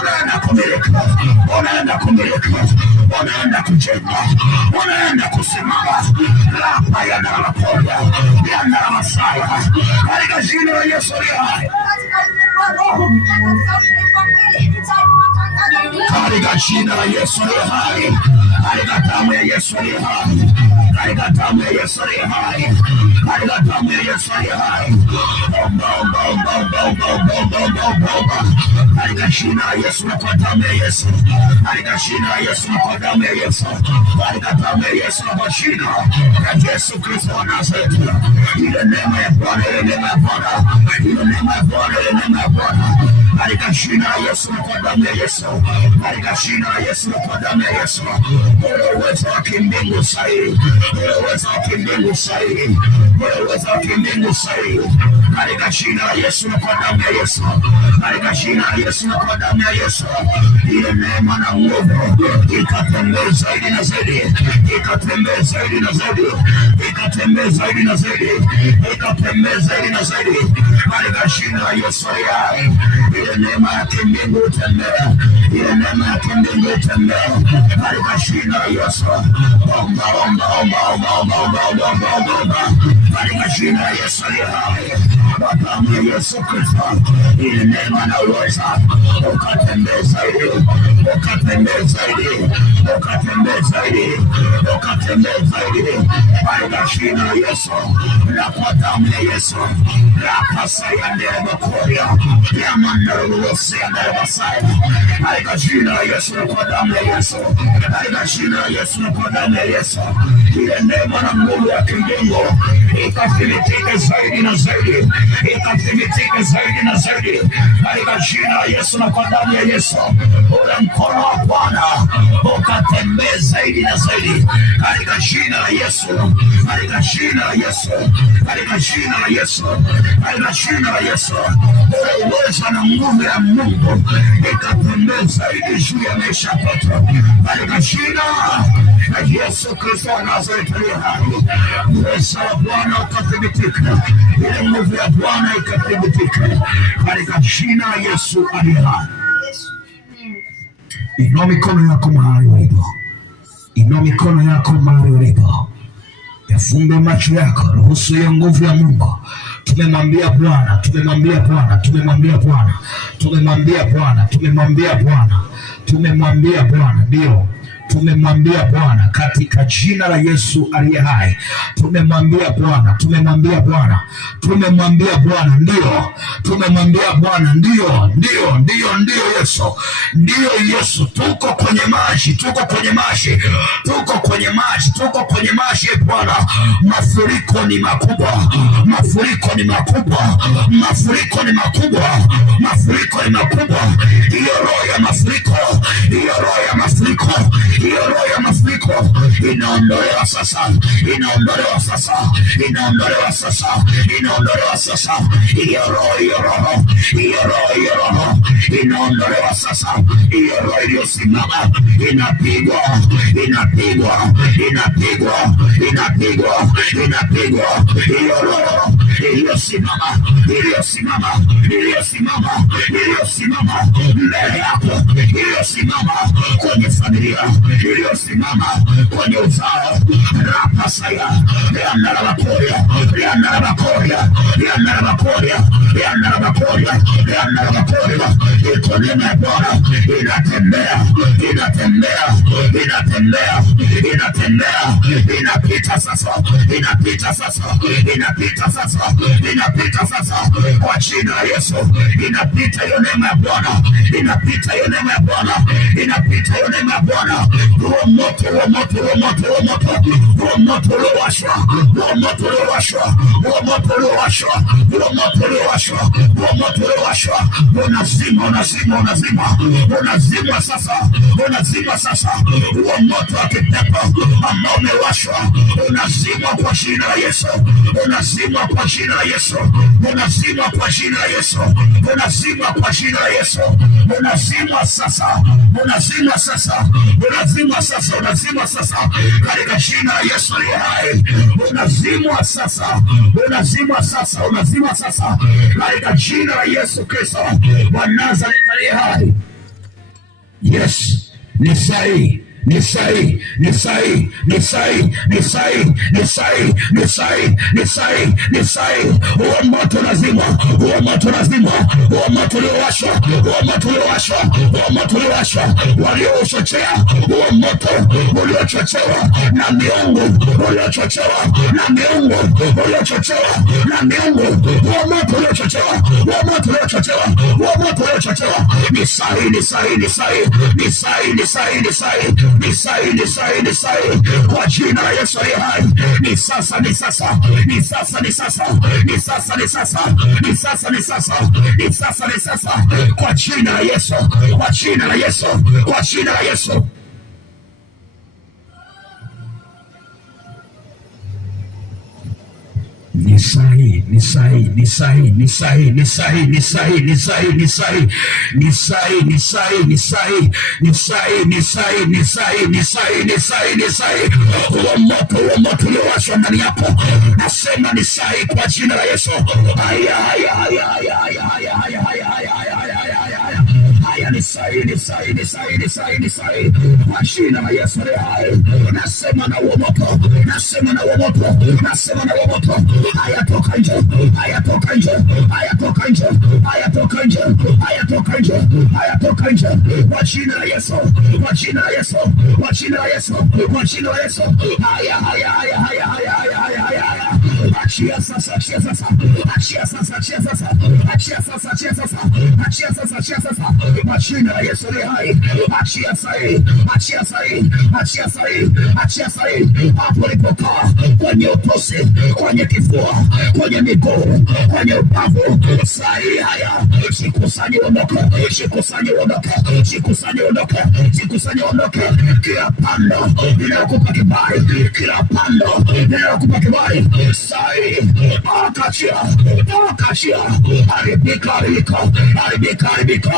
unaenda kumiliki, unaenda kumiliki, unaenda kujenga, unaenda kusimama. Lapa ya narapoya, ya naramasaya, katika jina la Yesu hai, katika jina la Yesu hai, katika damu ya Yesu hai, katika damu ya Yesu hai, katika damu ya Yesu hai. Omba, omba, omba, omba, omba, omba, omba, omba, omba, katika jina la Yesu na kwa damu ya Yesu, katika jina la Yesu na kwa damu ya Yesu, katika damu ya Yesu na kwa jina la Yesu Kristo wa Nazareti. Ile neema ya Bwana, ile neema ya Bwana, ile neema ya Bwana, ile neema ya Bwana, katika jina la Yesu na kwa damu ya Yesu, katika jina la Yesu na kwa damu ya Yesu. Ule uwezo wa kimbingu sahihi, ule uwezo wa kimbingu sahihi, ule uwezo wa kimbingu sahihi, katika jina la Yesu na kwa damu ya Yesu, katika jina la Yesu na kwa damu ya Yesu. Ile neema na nguvu ikatembee zaidi na zaidi, ikatembee zaidi na zaidi, ikatembee zaidi na zaidi, ikatembee zaidi na zaidi, katika jina la Yesu. Ile neema ya kimbingu itembea, ile neema ya kimbingu itembea, katika jina la Yesu. Omba, omba, omba, omba, omba, omba, omba, omba, omba, katika jina la Yesu hai, kwa damu ya Yesu Kristo. Ile neema na uweza ukatembee zaidi, ukatembee zaidi, ukatembee zaidi, ukatembee zaidi, katika jina la Yesu na kwa damu ya Yesu. Rapasaya nderebakoria ya mandarulosia nderebasaya, katika jina la Yesu na kwa damu ya Yesu, katika jina la Yesu na kwa damu ya Yesu. Ile neema na nguvu ya kimbingu ikathibitike zaidi na zaidi, ikathibitike zaidi na zaidi katika jina la Yesu na kwa damu ya Yesu. Ule mkono wa Bwana ukatembee zaidi na zaidi katika jina la Yesu, katika jina la Yesu, katika jina la Yesu, katika jina la Yesu. Ule uwezo na nguvu ya Mungu ikatembee zaidi juu ya maisha yetu katika jina la Yesu Kristo wa Nazareti aliye hai. Uwezo wa Bwana ukathibitika, ile nguvu ya Bwana ikathibitika katika jina la Yesu aliye hai. Inua mikono yako mahali ulipo, inua mikono yako mahali ulipo, yafumbe macho yako, ruhusu hiyo nguvu ya Mungu. Tumemwambia Bwana, tumemwambia Bwana, tumemwambia Bwana, tumemwambia Bwana, tumemwambia Bwana, tumemwambia Bwana, ndio tumemwambia Bwana katika jina la Yesu aliye hai. Tumemwambia Bwana, tumemwambia Bwana, tumemwambia Bwana, ndio tumemwambia Bwana, ndio Yesu, ndio Yesu. Tuko kwenye maji, tuko kwenye maji, tuko kwenye maji, tuko kwenye maji Bwana. Mafuriko ni makubwa, mafuriko ni makubwa, mafuriko ni makubwa, mafuriko ni makubwa. Hiyo roho ya mafuriko, hiyo roho ya mafuriko, hiyo roho ya mafuriko inaondolewa sasa, inaondolewa sasa, inaondolewa sasa, inaondolewa sasa. Hiyo roho, hiyo roho, hiyo roho, hiyo roho inaondolewa sasa. Hiyo roho iliyosimama inapigwa, inapigwa, inapigwa, inapigwa, inapigwa. Hiyo roho iliyosimama, iliyosimama, iliyosimama, iliyosimama mbele yako, iliyosimama kwenye familia, iliyosimama kwenye uzao, rapasaya yanarabakoria, yanarabakoria, yanarabakoria, yanarabakoria, yanarabakoria. Iko neema ya Bwana inatembea, inatembea, inatembea, inatembea, inapita sasa, inapita sasa, inapita sasa, inapita sasa kwa jina la Yesu. Inapita hiyo neema ya Bwana, inapita hiyo neema ya Bwana, inapita hiyo neema ya Bwana. Huo moto, huo moto, huo moto, huo moto, huo moto uliowashwa, huo moto uliowashwa, huo moto uliowashwa, huo moto uliowashwa, huo moto uliowashwa unazima, unazima, unazima, unazima sasa, unazima sasa. Huo moto wa kipepo ambao umewashwa unazima kwa jina la Yesu, unazima kwa jina la Yesu, unazima kwa jina la Yesu, unazima kwa jina la Yesu, unazima sasa, unazima sasa, unazima sasa, unazima sasa katika jina la Yesu aliye hai. Unazima sasa, unazima sasa, unazima sasa katika jina la Yesu Kristo wa Nazareti aliye hai. Yes, ni sahihi, ni sahihi, ni sahihi, ni sahihi, ni sahihi, ni sahihi, ni sahihi, ni sahihi, ni sahihi. Huo moto lazima, huo moto lazima, huo moto uliowashwa, huo moto uliowashwa, huo moto uliowashwa, waliouchochea, huo moto uliochochewa na miungu, uliochochewa na miungu, uliochochewa na miungu, huo moto uliochochewa, huo moto uliochochewa, huo moto uliochochewa. Ni sahihi, ni sahihi, ni sahihi, ni sahihi, ni sahihi, ni sahihi, ni sahihi, ni sahihi, ni sahihi kwa jina la Yesu aliye hai. Ni sasa, ni sasa, ni sasa, ni sasa, ni sasa, ni sasa, ni sasa, ni sasa, ni sasa, ni sasa kwa jina la Yesu, kwa jina la Yesu, kwa jina la Yesu. Ni sahihi, ni sahihi, ni sahihi, ni sahihi, ni sahihi, ni sahihi, ni sahihi, ni sahihi, ni sahihi, ni sahihi, ni sahihi, ni sahihi, ni sahihi, ni sahihi, ni sahihi, ni sahihi, ni sahihi. Huo moto, huo moto uliowashwa ndani yako, nasema ni sahihi kwa jina la Yesu. Haya, haya, haya, haya, haya, haya, haya, haya, haya, haya, haya, haya. Haya ni sahihi, ni sahihi, ni sahihi, ni sahihi, ni sahihi kwa jina la Yesu aliye hai. Nasema na huo moto, nasema na huo moto, nasema na huo moto. Haya toka nje, haya toka nje, haya toka nje, haya toka nje, haya toka nje, haya toka nje kwa jina la Yesu, kwa jina la Yesu, kwa jina la Yesu, kwa jina la Yesu. Haya, haya, haya, haya, haya, haya, haya, haya, Achia sasa, achia sasa, achia sasa, achia sasa, achia sasa, achia sasa, achia sasa, achia sasa. Majina ya Yesu ni hai. Achia sahi, achia sahi, achia sahi, achia sahi. Hapo ulipokaa kwenye utosi, kwenye kifua, kwenye miguu, kwenye ubavu, sahi haya. Sikusanye ondoka, sikusanye ondoka, sikusanye ondoka, sikusanye ondoka. Kila pando ninayokupa kibali, kila pando ninayokupa kibali, sahi akachia, akachia. Haribika, haribika, haribika, haribika,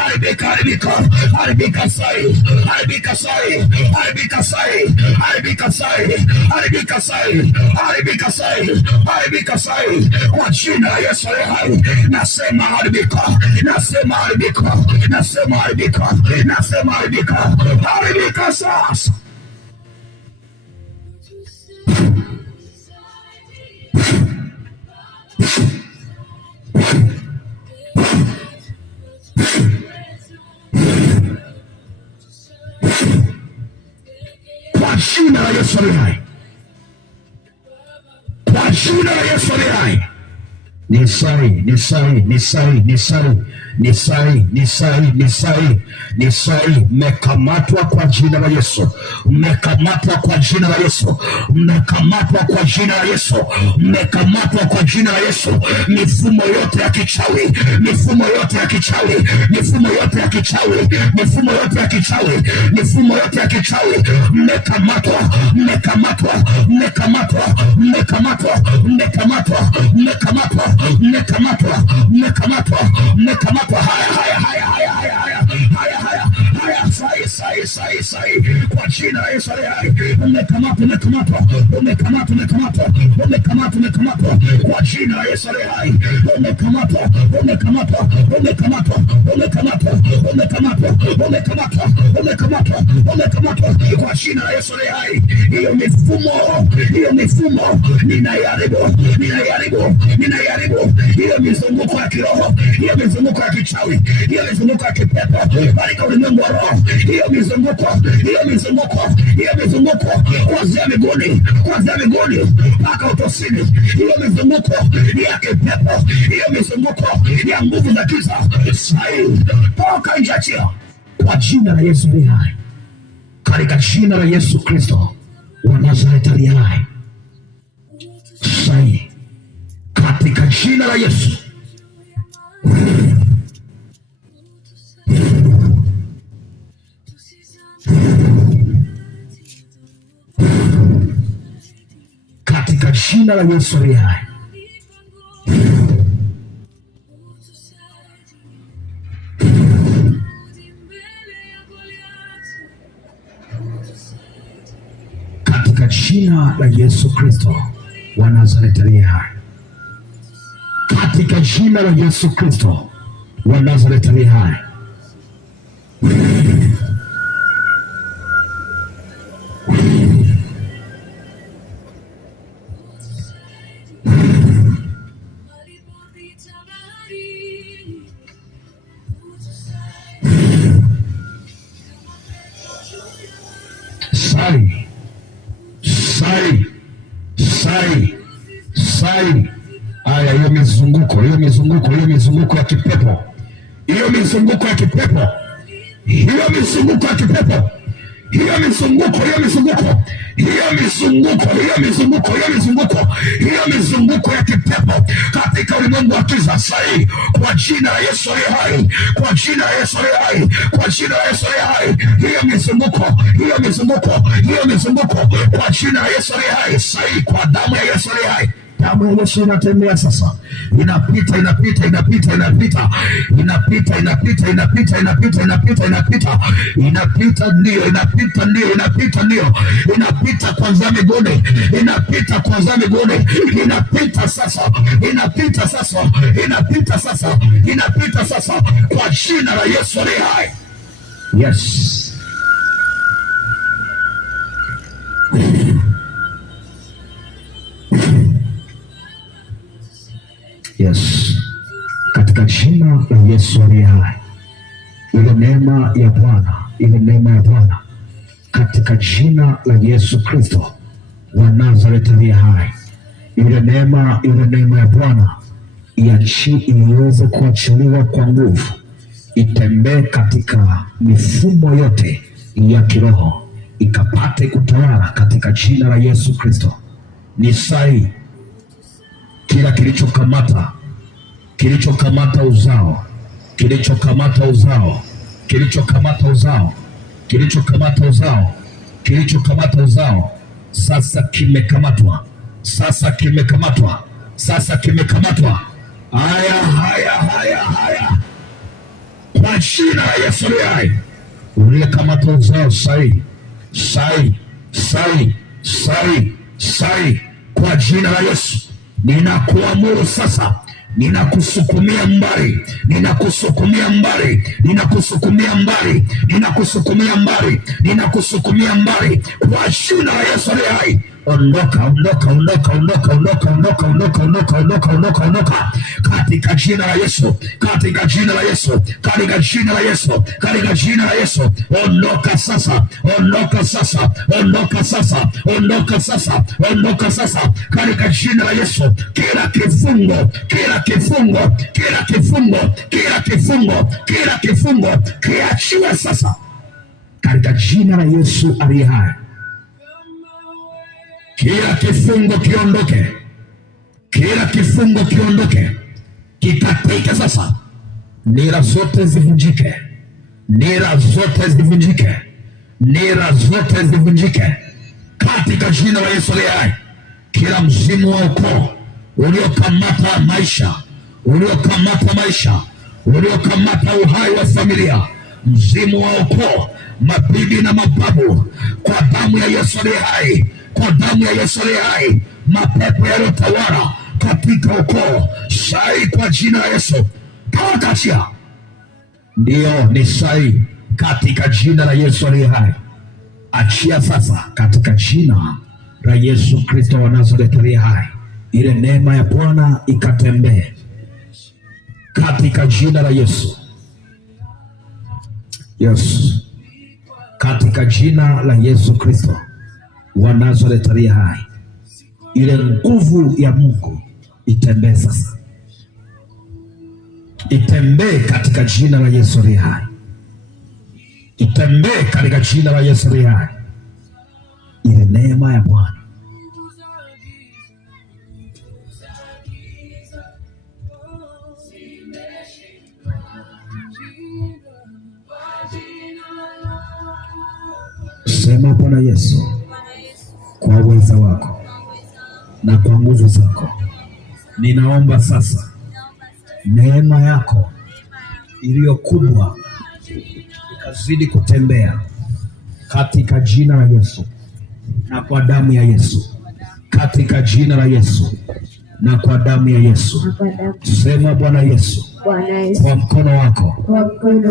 haribika, haribika, haribika sahi, haribika sahi, haribika sahi, haribika sahi, haribika sahi, haribika sahi, haribika sahi. Kwa jina la Yesu hai nasema haribika, nasema haribika, nasema haribika, nasema haribika, haribika sasa. Kwa jina la Yesu hai, kwa jina la Yesu hai. Ni sahi, ni sahi, ni sahi, ni sahi, ni sahi, ni sahi, ni sahi, ni sahi. Mmekamatwa kwa jina la Yesu, mmekamatwa kwa jina la Yesu, mmekamatwa kwa jina la Yesu, mmekamatwa kwa jina la Yesu. Mifumo yote ya kichawi, mifumo yote ya kichawi, mifumo yote ya kichawi, mifumo yote ya kichawi, mifumo yote ya kichawi, mmekamatwa, mmekamatwa, mmekamatwa, mmekamatwa, mmekamatwa, mmekamatwa, mmekamatwa, mmekamatwa, mmekamatwa. Haya, haya, haya, haya, haya, haya, haya, haya, haya, sahi, sahi, sahi, sahi. Kwa jina la Yesu hai, mmekamatwa, mmekamatwa, mmekamatwa, mmekamatwa, mmekamatwa, mmekamatwa. Kwa jina la Yesu hai, mmekamatwa, mmekamatwa, mmekamatwa, mmekamatwa, mmekamatwa, mmekamatwa, mmekamatwa, mmekamatwa. Kwa jina la Yesu hai, hiyo mifumo, hiyo mifumo ninayaribu, ninayaribu, ninayaribu. Hiyo mizunguko ya kiroho, hiyo mizunguko ya kichawi, hiyo mizunguko ya kipepo katika ulimwengu wa roho, hiyo mizunguko, hiyo mizunguko, hiyo mizunguko kuanzia miguuni, kuanzia miguuni mpaka utosini, hiyo mizunguko ya kipepo, hiyo mizunguko ya nguvu za giza, sahi toka nje, achia kwa jina la Yesu hai, katika jina la Yesu Kristo wa Nazareti aliye hai, sahi katika jina la Yesu. Katika jina la Yesu aliye hai. Katika jina la Yesu Kristo wa Nazareti aliye hai. Katika jina la Yesu Kristo wa Nazareti aliye hai. Sai, sai, sai, sai. Aya, hiyo mizunguko, hiyo mizunguko, hiyo mizunguko ya kipepo, hiyo mizunguko ya kipepo, hiyo mizunguko ya kipepo, hiyo mizunguko, hiyo mizunguko, hiyo mizunguko, hiyo mizunguko, hiyo mizunguko, hiyo mizunguko ya kipepo katika ulimwengu wa giza sahi, kwa jina la Yesu aliye hai, kwa jina la Yesu aliye hai, kwa jina la Yesu aliye hai. Hiyo mizunguko, hiyo mizunguko, hiyo mizunguko kwa jina la Yesu aliye hai sahi, kwa damu ya Yesu aliye hai. Damu ya Yesu inatembea sasa, inapita, inapita, inapita, inapita, inapita, inapita, inapita, inapita, inapita, inapita, inapita, ndio, inapita, ndio, inapita, ndio, inapita kuanzia miguuni, inapita kuanzia miguuni, inapita sasa, inapita sasa, inapita sasa, inapita sasa, kwa jina la Yesu aliye hai. Yes. Yes, katika jina la Yesu aliye hai, ile neema ya Bwana, ile neema ya Bwana, katika jina la Yesu Kristo wa Nazareti aliye hai, ile neema ya Bwana iweze kuachiliwa kwa nguvu, itembee katika mifumo yote ya kiroho, ikapate kutawala katika jina la Yesu Kristo. Ni sahi kila kilichokamata uzao, sasa kimekamatwa. Haya kwa jina la Yesu hai, uliyekamata uzao sai kwa jina la Yesu, ninakuamuru sasa, ninakusukumia mbali kwa jina la Yesu hai. Ondoka katika jina la Yesu, katika jina la Yesu. Ondoka sasa katika jina la Yesu. Kila kifungo kiachiwe sasa katika jina la Yesu aliye hai. Kila kifungo kiondoke, kikatike sasa. Nira zote zivunjike katika jina la Yesu aliye hai. Kila mzimu wa ukoo uliokamata maisha, uliokamata uhai wa familia, mzimu wa ukoo, mabibi na mababu, kwa damu ya Yesu aliye hai, mapepo yaliyotawala katika ukoo sai kwa jina la Yesu, toka. Ndio ni sai katika jina la Yesu aliye hai. Achia sasa katika jina la Yesu Kristo wa Nazareti aliye hai. Ile neema ya Bwana ikatembee katika jina la Yesu. Katika jina la Yesu Kristo wa Nazareti aliye hai. Ile nguvu ya Mungu itembee sasa, itembee katika jina la Yesu aliye hai, ile neema ya Bwana. Sema, Bwana Yesu, kwa uweza wako na kwa nguvu zako, ninaomba sasa neema yako iliyo kubwa ikazidi kutembea katika jina la Yesu na kwa damu ya Yesu, katika jina la Yesu na kwa damu ya Yesu. Sema, Bwana Yesu, kwa mkono wako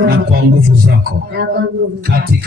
na kwa nguvu zako katika